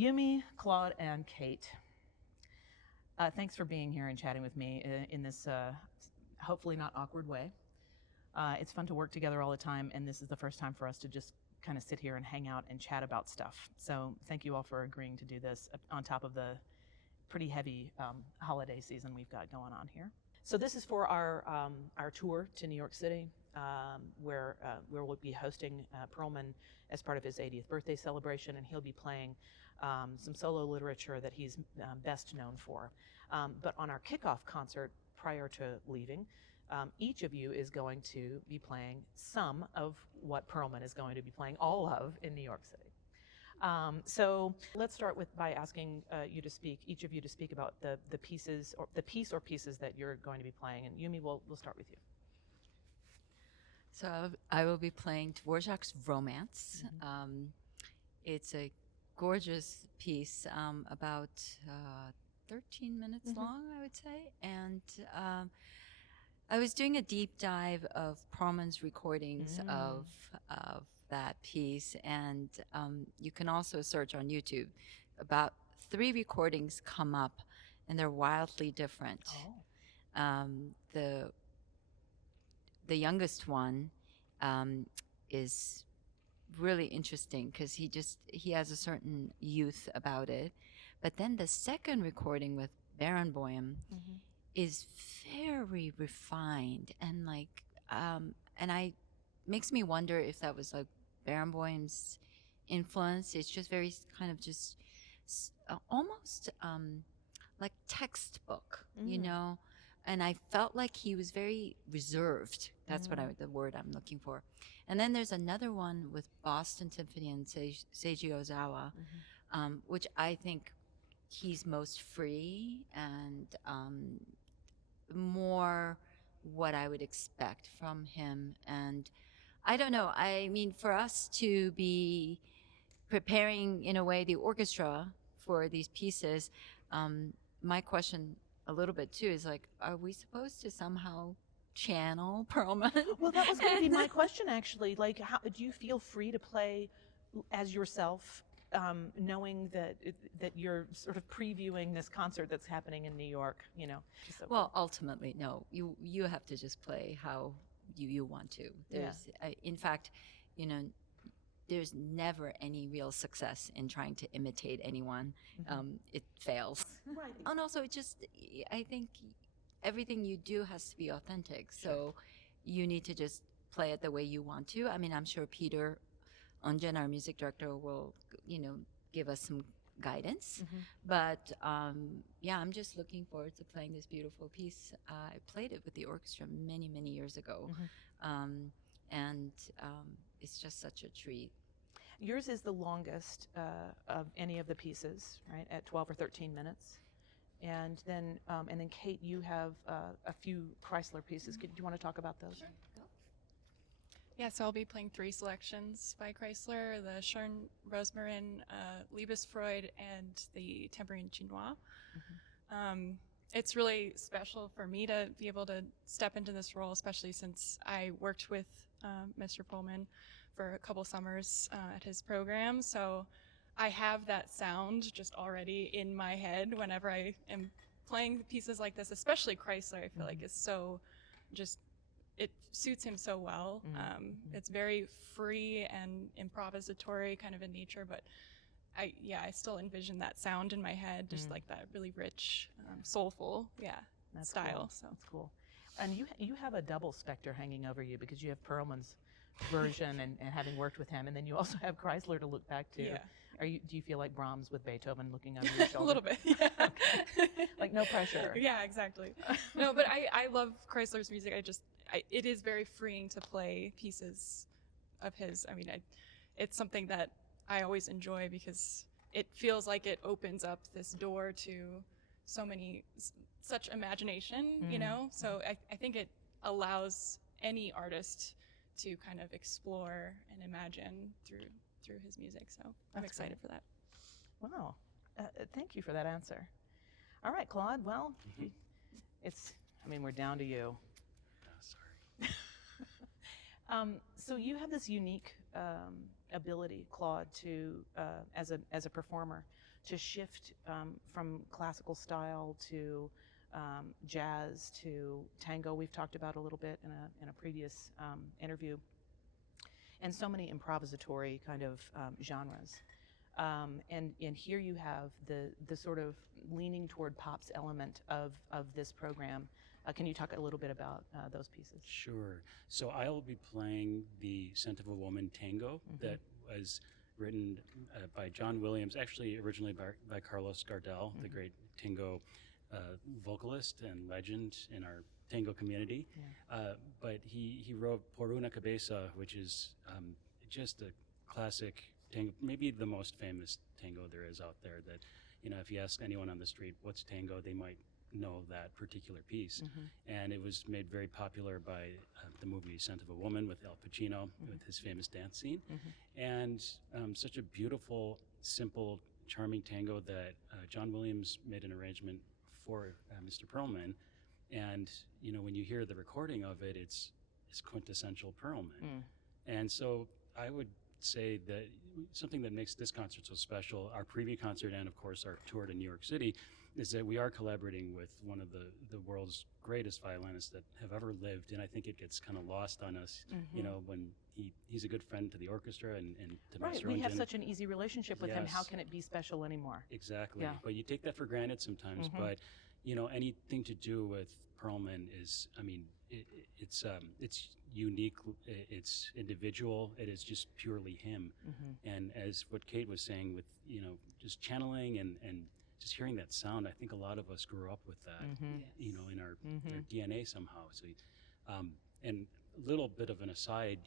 Yumi, Claude, and Kate, thanks for being here and chatting with me in this hopefully not awkward way. It's fun to work together all the time, and this is the first time for us to just kind of sit here and hang out and chat about stuff. So thank you all for agreeing to do this on top of the pretty heavy holiday season we've got going on here. So this is for our tour to New York City, where we'll be hosting Perlman as part of his 80th birthday celebration, and he'll be playing some solo literature that he's best known for. But on our kickoff concert prior to leaving, each of you is going to be playing some of what Perlman is going to be playing all of in New York City. So let's start by asking each of you to speak about the pieces or the piece or pieces that you're going to be playing. And Yumi, we'll start with you. So I will be playing Dvorak's Romance. Mm-hmm. It's a gorgeous piece, about 13 minutes long, I would say. And I was doing a deep dive of Perlman's recordings of that piece, and you can also search on YouTube. About 3 recordings come up, and they're wildly different. Oh. The youngest one is really interesting because he has a certain youth about it. But then the second recording with Barenboim is very refined and makes me wonder if that was like Barenboim's influence. It's just very kind of just almost like textbook, you know. And I felt like he was very reserved. That's the word I'm looking for. And then there's another one with Boston Symphony and Seiji Ozawa, which I think he's most free and more what I would expect from him. And I don't know, I mean, for us to be preparing, in a way, the orchestra for these pieces, my question a little bit too is like, are we supposed to somehow channel Perlman? Well, that was going to be my question, actually. Like, how do you feel free to play as yourself, knowing that you're sort of previewing this concert that's happening in New York? You know. Well, ultimately, no. You have to just play how you want to. In fact, you know, there's never any real success in trying to imitate anyone. It fails. Right. And also, I think everything you do has to be authentic. So you need to just play it the way you want to. I mean, I'm sure Peter Ongen, our music director, will, you know, give us some guidance. But I'm just looking forward to playing this beautiful piece. I played it with the orchestra many, many years ago. And it's just such a treat. Yours is the longest of any of the pieces, right? At 12 or 13 minutes. And then Kate, you have a few Kreisler pieces. Do you want to talk about those? Sure. Go. Yeah, so I'll be playing 3 selections by Kreisler: the Schön, Rosmarin, Liebesfreud, and the Tambourin Chinois. It's really special for me to be able to step into this role, especially since I worked with Mr. Perlman for a couple summers at his program. So I have that sound just already in my head whenever I am playing pieces like this, especially Kreisler. I feel like is so just, it suits him so well. It's very free and improvisatory kind of in nature, but I still envision that sound in my head, just like that really rich, soulful, That's style. Cool. So that's cool. And you have a double specter hanging over you because you have Perlman's version and having worked with him, and then you also have Kreisler to look back to. Yeah. Do you feel like Brahms with Beethoven looking over your shoulder? A little bit, yeah. Okay. Like no pressure. Yeah, exactly. No, but I love Kreisler's music. It is very freeing to play pieces of his. I mean, it's something that I always enjoy because it feels like it opens up this door to such imagination, you know? So I think it allows any artist to kind of explore and imagine through his music. So I'm excited for that. Wow. Thank you for that answer. All right, Claude. Well, we're down to you. Sorry. So you have this unique ability, Claude, to as a performer, to shift from classical style to jazz to tango. We've talked about a little bit in a previous interview, and so many improvisatory kind of genres. And here you have the sort of leaning toward pops element of this program. Can you talk a little bit about those pieces? Sure. So I will be playing the Scent of a Woman tango that was written by John Williams, actually originally by Carlos Gardel, the great tango vocalist and legend in our tango community. But he wrote Por una Cabeza, which is just a classic tango, maybe the most famous tango there is out there. That, if you ask anyone on the street what's tango, they might know that particular piece. And it was made very popular by the movie Scent of a Woman with Al Pacino, with his famous dance scene. And such a beautiful, simple, charming tango that John Williams made an arrangement for Mr. Perlman. And when you hear the recording of it, it's quintessential Perlman. And so I would say that something that makes this concert so special, our preview concert and of course our tour to New York City, is that we are collaborating with one of the world's greatest violinists that have ever lived. And I think it gets kind of lost on us, when he's a good friend to the orchestra and to Right, Master we have Ungen. such an easy relationship with him. How Yes. can it be special anymore? Exactly. Yeah. But you take that for granted sometimes. But anything to do with Perlman is, it's unique, it's individual, it is just purely him. And as what Kate was saying with, just channeling and just hearing that sound, I think a lot of us grew up with that, in our DNA somehow. So, and a little bit of an aside,